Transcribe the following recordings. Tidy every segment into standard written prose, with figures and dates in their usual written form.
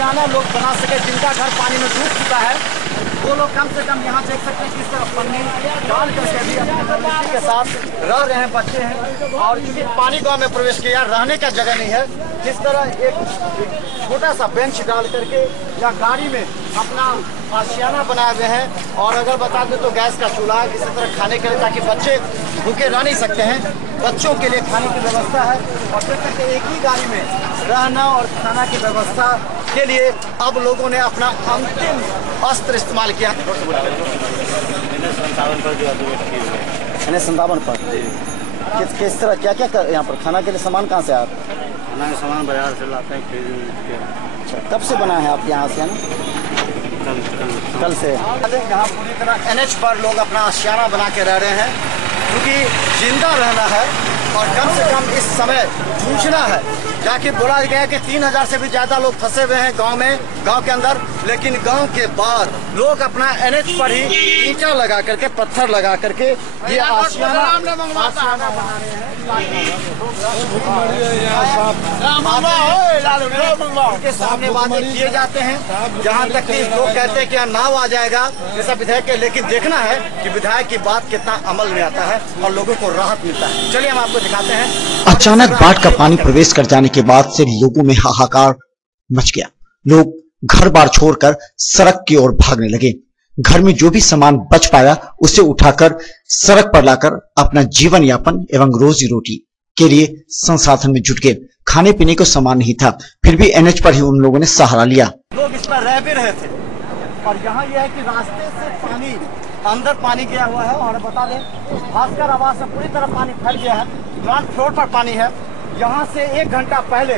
आशियाना लोग बना सके, जिनका घर पानी में डूब चुका है, वो लोग कम से कम यहाँ देख सकते हैं किस तरह पन्नी डाल करके भी अपने फैमिली के साथ रह रहे हैं, बच्चे हैं। और चूंकि पानी गांव में प्रवेश किया, रहने का जगह नहीं है, जिस तरह एक छोटा सा बेंच डाल करके या गाड़ी में अपना आशियाना बनाए हुए हैं। और अगर बता दें तो गैस का चूल्हा किसी तरह खाने के लिए, ताकि बच्चे भूखे रह नहीं सकते हैं, बच्चों के लिए खाने की व्यवस्था है। और देख सकते हैं एक ही गाड़ी में रहना और खाना की व्यवस्था के लिए अब लोगों ने अपना अंतिम अस्त्र इस्तेमाल किया। NH57 पर किस तरह क्या क्या यहाँ पर खाना के लिए सामान कहाँ से? आप खाना का सामान बाजार से लाते हैं, खरीद। कब से बना है आपके यहाँ से? कल से। यहाँ पूरी तरह NH पर लोग अपना आशियाना बना के रह रहे हैं, क्योंकि जिंदा रहना है और कम से कम इस समय जूझना है। जाके बोला गया कि 3000 से भी ज्यादा लोग फंसे हुए हैं गांव के अंदर, लेकिन गांव के बाहर लोग अपना NH पर ही ईंटा लगा करके, पत्थर लगा करके ये आशियाना बना रहे हैं। के सामने वादे किए जाते हैं, जहाँ तक कि लोग कहते हैं कि यहाँ नाव आ जाएगा जैसा विधायक है, लेकिन देखना है कि विधायक की बात कितना अमल में आता है और लोगों को राहत मिलता है। चलिए हम आपको दिखाते हैं। अचानक बाढ़ का पानी प्रवेश कर जाने के बाद से लोगों में हाहाकार मच गया। लोग घर बार छोड़कर सड़क की ओर भागने लगे। घर में जो भी सामान बच पाया उसे उठाकर सड़क पर लाकर अपना जीवन यापन एवं रोजी रोटी के लिए संसाधन में जुट गए। खाने पीने को सामान नहीं था, फिर भी NH पर ही उन लोगों ने सहारा लिया। लोग इस पर रह भी रहे थे और यहाँ यह है कि रास्ते से पानी अंदर पानी गया हुआ है। और बता दें भास्कर आवास में पूरी तरह पानी फैल गया है, ग्राउंड फ्लोर पर पानी है। यहाँ से 1 घंटा पहले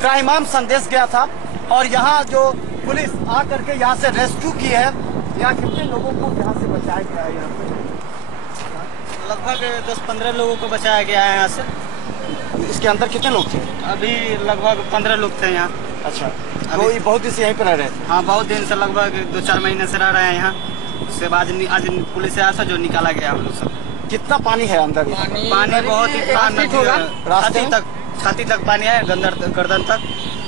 त्राहिमाम संदेश गया था और यहाँ जो पुलिस आ करके यहाँ से रेस्क्यू की है। यहाँ कितने लोगों को यहाँ से बचाया गया है? यहाँ लगभग 10-15 लोगों को बचाया गया है यहाँ से। इसके अंदर कितने लोग थे? अभी लगभग 15 लोग थे यहाँ। अच्छा, तो ये बहुत दिन से यहीं पर रह रहे थे? हाँ, बहुत दिन से, लगभग 2-4 महीने से रह रहे हैं यहाँ। उसके बाद आज पुलिस आया था जो निकाला गया हम लोग सब। कितना पानी है अंदर? पानी बहुत ही छाती तक पानी है, गर्दन तक।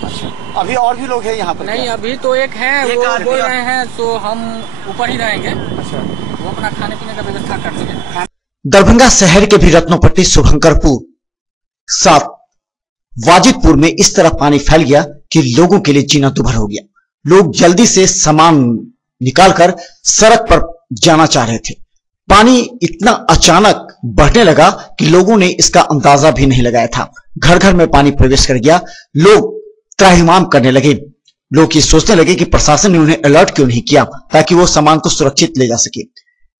अच्छा, अभी और भी लोग हैं यहाँ पर? नहीं, अभी तो एक है, वो बोल रहे हैं तो हम ऊपर ही रहेंगे। अच्छा, वो अपना खाने पीने का व्यवस्था कर देंगे। दरभंगा शहर के भी रत्नोपट्टी, शुभंकरपुर, साथ वाजिदपुर में इस तरह पानी फैल गया कि लोगों के लिए जीना दुभर हो गया। लोग जल्दी से सामान निकालकर सड़क पर जाना चाह रहे थे। पानी इतना अचानक बढ़ने लगा कि लोगों ने इसका अंदाजा भी नहीं लगाया था। घर घर में पानी प्रवेश कर गया। लोग त्राहिमाम करने लगे। लोग ये सोचने लगे कि प्रशासन ने उन्हें अलर्ट क्यों नहीं किया ताकि वो सामान को सुरक्षित ले जा सके।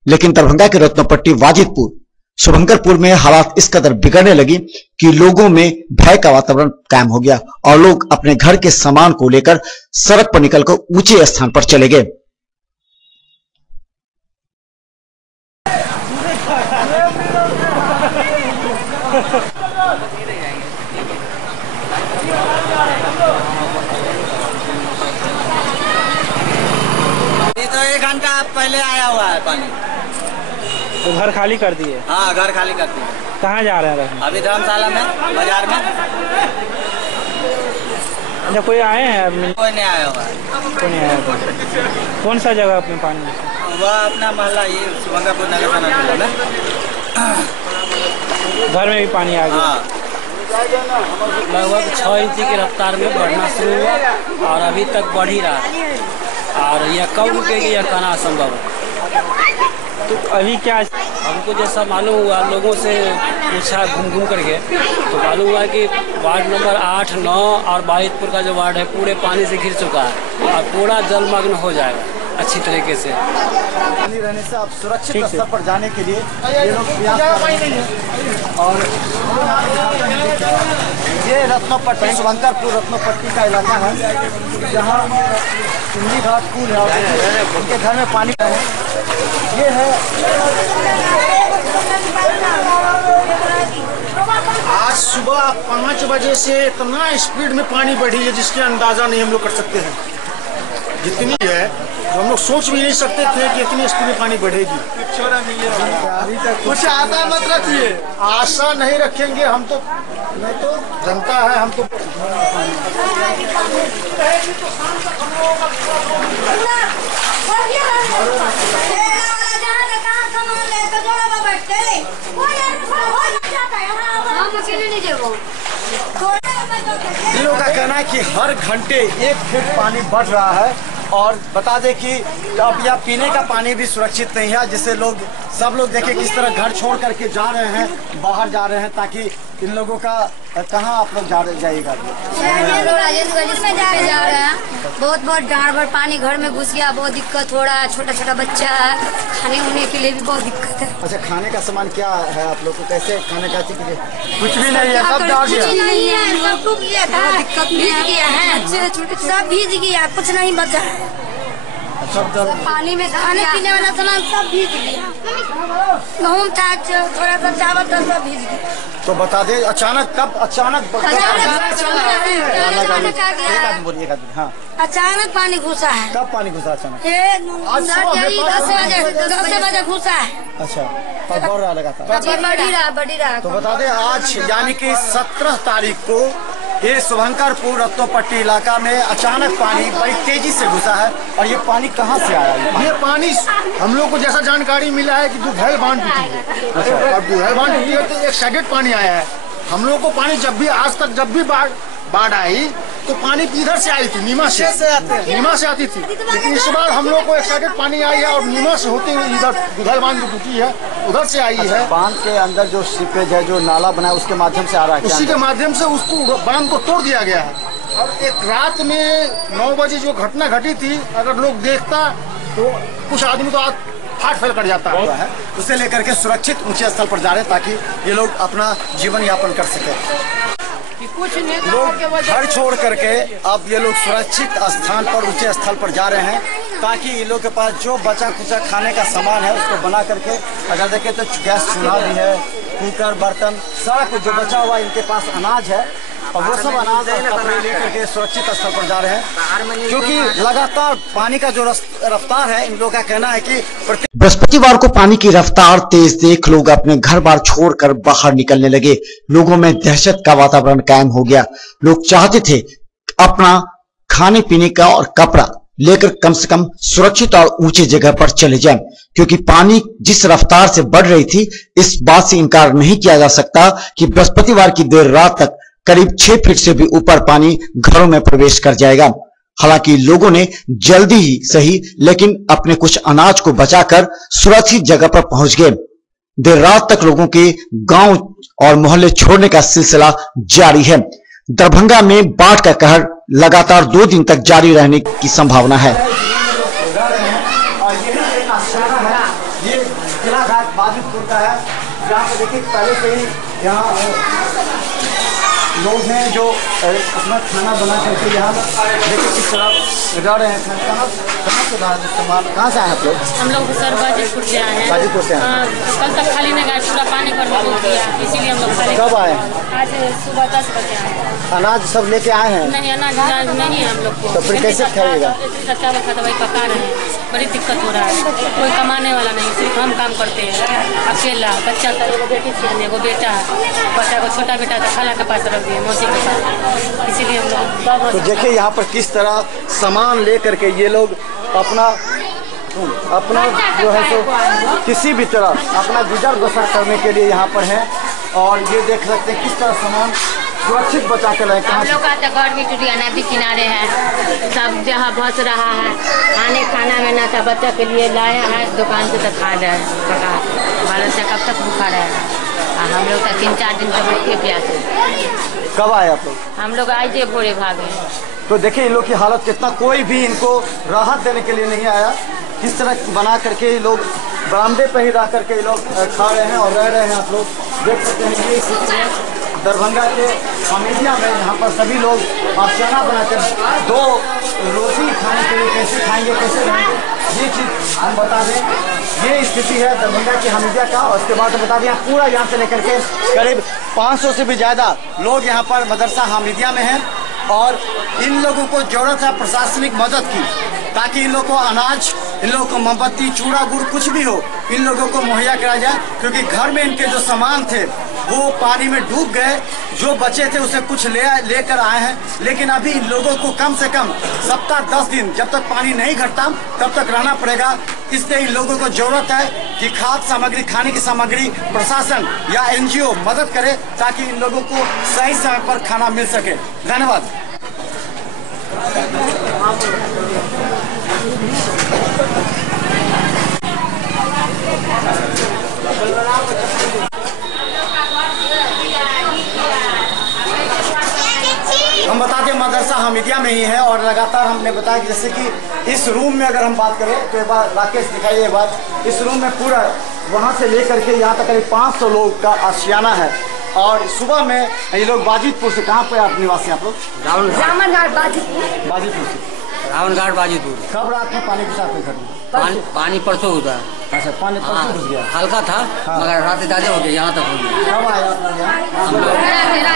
लेकिन दरभंगा के रत्नोपट्टी, वाजिदपुर, शुभंकरपुर में हालात इस कदर बिगड़ने लगी कि लोगों में भय का वातावरण कायम हो गया और लोग अपने घर के सामान को लेकर सड़क पर निकलकर ऊंचे स्थान पर चले गए। ये तो 1 घंटा पहले आया हुआ है पानी। तो घर खाली कर दिए? हाँ, घर खाली कर दिए। कहाँ जा रहे हैं? अभी धर्मशाला में, बाजार में। अच्छा, कोई आए हैं? कोई नहीं आया हुआ। कोई नहीं आया। कौन सा जगह अपने पानी? वह अपना मोहल्ला ये शुभंकरपुर नगर थाना में। घर में भी पानी आ गया? हाँ। लगभग 6 इंच की रफ्तार में बढ़ना शुरू हुआ और अभी तक बढ़ ही रहा है। और यह कब रुकेगी यह कहना असंभव है। तो अभी क्या हमको जैसा मालूम हुआ, लोगों से पूछा घूम करके, तो मालूम हुआ कि वार्ड नंबर 8, 9 और वाहिदपुर का जो वार्ड है पूरे पानी से घिर चुका है और पूरा जलमग्न हो जाएगा अच्छी तरीके से। पानी रहने से आप सुरक्षित स्तर पर जाने के लिए ये लोग प्रयास कर रहे हैं। और ये रत्नोपट्टी, शुभंकरपुर रत्नोपट्टी का इलाका है जहाँ सिंधी घाट पुल है और उनके घर में पानी है। ये है आज सुबह 5 बजे से इतना स्पीड में पानी बढ़ी है जिसके अंदाजा नहीं हम लोग कर सकते हैं। जितनी है तो हम लोग सोच भी नहीं सकते थे कि इतनी स्पीड में पानी बढ़ेगी। कुछ आशा मत रखिए। आशा नहीं रखेंगे हम तो, नहीं तो जनता है हम तो। इन लोगों का कहना है कि हर घंटे 1 फीट पानी बढ़ रहा है और बता दें कि अब यह पीने का पानी भी सुरक्षित नहीं है, जिससे लोग सब लोग देखें किस तरह घर छोड़ करके जा रहे हैं, बाहर जा रहे हैं, ताकि इन लोगों का कहाँ आप लोग जाइएगा? राजेंद्रगंज में जा रहे हैं। बहुत डाढ़ भर पानी घर में घुस गया, बहुत दिक्कत हो रहा है। छोटा बच्चा है, खाने उन्ने के लिए भी बहुत दिक्कत है। अच्छा, खाने का सामान क्या है आप लोग को? कैसे खाने का चीज? कुछ भी नहीं है, सब डाल दिया। कुछ नहीं है, सब डूब गया था, दिक्कत भीज गया है, सब भीज गया, कुछ नहीं बचा है। सब पानी में खाने पीने वाला सामान सब भीज गया। गेहूँ था, थोड़ा सा चावल था, सब भीज गया। तो बता दे अचानक कब? अचानक हाँ, अचानक पानी घुसा है। कब पानी घुसा अचानक? 10 बजे घुसा है। अच्छा, तब बढ़ रहा लगातार? बढ़ी रहा। तो बता दें आज यानी कि 17 तारीख को ये शुभंकरपुर रत्नोपट्टी इलाका में अचानक पानी बड़ी तेजी से घुसा है। और ये पानी कहाँ से आया? ये पानी हम लोग को जैसा जानकारी मिला है कि दुधैल बांध टूटी है। अच्छा, अब दुधैल बांध टूटी है तो एक साइडेड पानी आया है। हम लोग को पानी जब भी आज तक जब भी बाढ़ आई तो पानी इधर से आई थी, नीमा से आती थी। लेकिन इस बार हम लोग को एक साइडेड पानी आई है और नीमा से होते हुए इधर दुधैल बांध जो टूटी है उधर से आई है। बांध के अंदर जो सीपेज है, जो नाला बना है, उसके माध्यम से आ रहा है। उसी के माध्यम से उसको बांध को तोड़ दिया गया है। और एक रात में 9 बजे जो घटना घटी थी, अगर लोग देखता तो कुछ आदमी तो फाट फैल कर जाता है। उसे लेकर के सुरक्षित ऊंचे स्थल पर जा रहे हैं ताकि ये लोग अपना जीवन यापन कर सके। लोग घर छोड़ करके अब ये लोग सुरक्षित स्थान पर, ऊंचे स्थल पर जा रहे हैं ताकि इन लोग के पास जो बचा कुचा खाने का सामान है उसको बना करके, अगर देखें तो गैस चूल्हा भी है, कुकर, बर्तन, सारा कुछ जो बचा हुआ इनके पास अनाज है और वो सब अनाज कपड़े लेकर के सुरक्षित स्थल पर जा रहे हैं। क्योंकि लगातार पानी का जो रफ्तार है, इन लोगों का कहना है कि बृहस्पतिवार को पानी की रफ्तार तेज देख लोग अपने घर बार छोड़कर बाहर निकलने लगे। लोगों में दहशत का वातावरण कायम हो गया। लोग चाहते थे अपना खाने पीने का और कपड़ा लेकर कम से कम सुरक्षित और ऊंचे जगह पर चले जाएं, क्योंकि पानी जिस रफ्तार से बढ़ रही थी, इस बात से इनकार नहीं किया जा सकता कि बृहस्पतिवार की देर रात तक करीब 6 फीट से भी ऊपर पानी घरों में प्रवेश कर जाएगा। हालांकि लोगों ने जल्दी ही सही लेकिन अपने कुछ अनाज को बचाकर सुरक्षित जगह पर पहुंच गए। देर रात तक लोगों के गांव और मोहल्ले छोड़ने का सिलसिला जारी है। दरभंगा में बाढ़ का कहर लगातार 2 दिन तक जारी रहने की संभावना है। ये किला घाट बाजितपुर का है, जहाँ पे देखिए पहले से ही यहाँ लोग हैं जो अपना खाना बना करके यहाँ देखिए किस तरह रह रहे हैं। कहाँ से आए आप लोग? हम लोग सर बाजितपुर से आए हैं। बाजितपुर से आए? कल तक खाली नहीं गया, पूरा पानी पर डूब गया, इसीलिए हम लोग खाली। कब आए? आज सुबह 10 बजे आए। अनाज सब लेके आए हैं? नहीं, अनाज नहीं है हम लोग को। तो फिर कैसे खाइएगा? चावल खाता वही पका रहे हैं, बड़ी दिक्कत हो रहा है। कोई कमाने वाला नहीं, सिर्फ हम काम करते हैं अकेला। बच्चा था, एगो बेटी थी, एगो बेटा है। बच्चा को छोटा बेटा था, खाला के पास रख दिए, मौसी के पास, इसीलिए हम लोग। तो देखिए यहाँ पर किस तरह सामान ले करके ये लोग अपना जो है तो किसी भी तरह अपना गुजर बसर करने के लिए यहाँ पर है। और ये देख सकते हैं किस तरह सामान सुरक्षित बचा कर रहे हैं। हम लोग का तो घर भी टूटिया, नदी किनारे है, सब जहाँ बस रहा है। खाना में ना था, बच्चा के लिए लाया है, दुकान से तो खा रहे हैं। बारह से कब तक भूखा रहे। हम लोग का 3-4 दिन से भूखे प्यासे। कब आए आप लोग? हम लोग आए थे भोरे भागे। तो देखिए इन लोग की हालत कितना, कोई भी इनको राहत देने के लिए नहीं आया। किस तरह बना करके ये लोग बरामदे पर ही रह करके ये लोग खा रहे हैं और रह रहे हैं। आप लोग देख सकते हैं ये स्थिति है दरभंगा के हमीदिया में, यहाँ पर सभी लोग आशियाना बनाकर 2 रोटी खाने के लिए कैसे खाएंगे, कैसे रहेंगे, ये चीज़ हम बता दें। ये स्थिति है दरभंगा के हमीदिया का। और उसके बाद बता दें पूरा यहाँ से लेकर के करीब 500 से भी ज़्यादा लोग यहाँ पर मदरसा हमीदिया में हैं और इन लोगों को जरूरत है प्रशासनिक मदद की। ताकि इन लोगों को अनाज, इन लोगों को मोमबत्ती, चूड़ा, गुड़ कुछ भी हो इन लोगों को मुहैया कराया जाए, क्योंकि घर में इनके जो सामान थे वो पानी में डूब गए। जो बचे थे उसे कुछ लेकर आए हैं, लेकिन अभी इन लोगों को कम से कम सप्ताह 10 दिन जब तक पानी नहीं घटता तब तक रहना पड़ेगा। इसलिए इन लोगों को जरूरत है कि खाद्य सामग्री, खाने की सामग्री प्रशासन या NGO मदद करे ताकि इन लोगों को सही समय पर खाना मिल सके। धन्यवाद। हम बता दें मदरसा हमीदिया में ही है और लगातार हमने बताया कि जैसे कि इस रूम में अगर हम बात करें तो एक बार राकेश दिखाइए ये बात, इस रूम में पूरा वहाँ से लेकर के यहाँ तक करीब 500 लोग का आशियाना है। और सुबह में ये लोग बाजितपुर से, कहाँ पे आप निवासी आप लोग? रावणघाट बाजितपुर से। रावणघाट बाजितपुर। कब रात में पानी के साथ में घर पानी परसों होता है। अच्छा, पानी परसों घुस गया? हल्का था मगर रात ज्यादा हो गया, यहाँ तक हो गया। कब आया आप यहाँ? हम लोग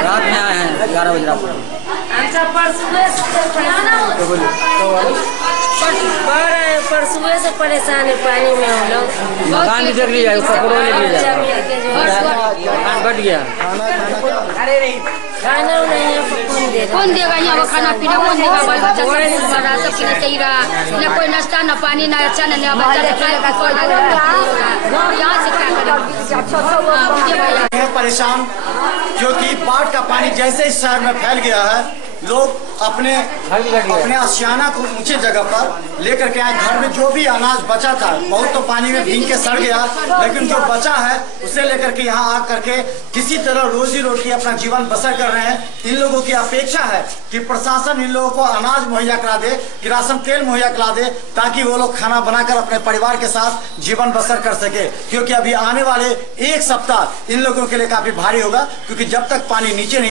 रात में आए हैं 11 बजे रात को। परसुए से परेशान है पानी में हम लोग। मकान भी देख लिया, कपड़ों ने लिया, मकान बढ़ गया। खाना नहीं है, कौन देगा यहाँ खाना पीना? कौन देगा? बाल बच्चा सब के लिए चाहिए रहा, न कोई नाश्ता, न पानी, न अच्छा, न बच्चा यहाँ से क्या करें? परेशान क्योंकि बाढ़ का पानी जैसे इस शहर में फैल गया है, लोग अपने आशियाना को ऊंचे जगह पर लेकर के आए। घर में जो भी अनाज बचा था बहुत तो पानी में भीग के सड़ गया, लेकिन जो बचा है उसे लेकर के यहाँ आकर के किसी तरह रोजी रोटी अपना जीवन बसर कर रहे हैं। इन लोगों की अपेक्षा है कि प्रशासन इन लोगों को अनाज मुहैया करा दे, किरासन तेल मुहैया करा दे, ताकि वो लोग खाना बनाकर अपने परिवार के साथ जीवन बसर कर सके। क्योंकि अभी आने वाले एक सप्ताह इन लोगों के लिए काफी भारी होगा, क्योंकि जब तक पानी नीचे नहीं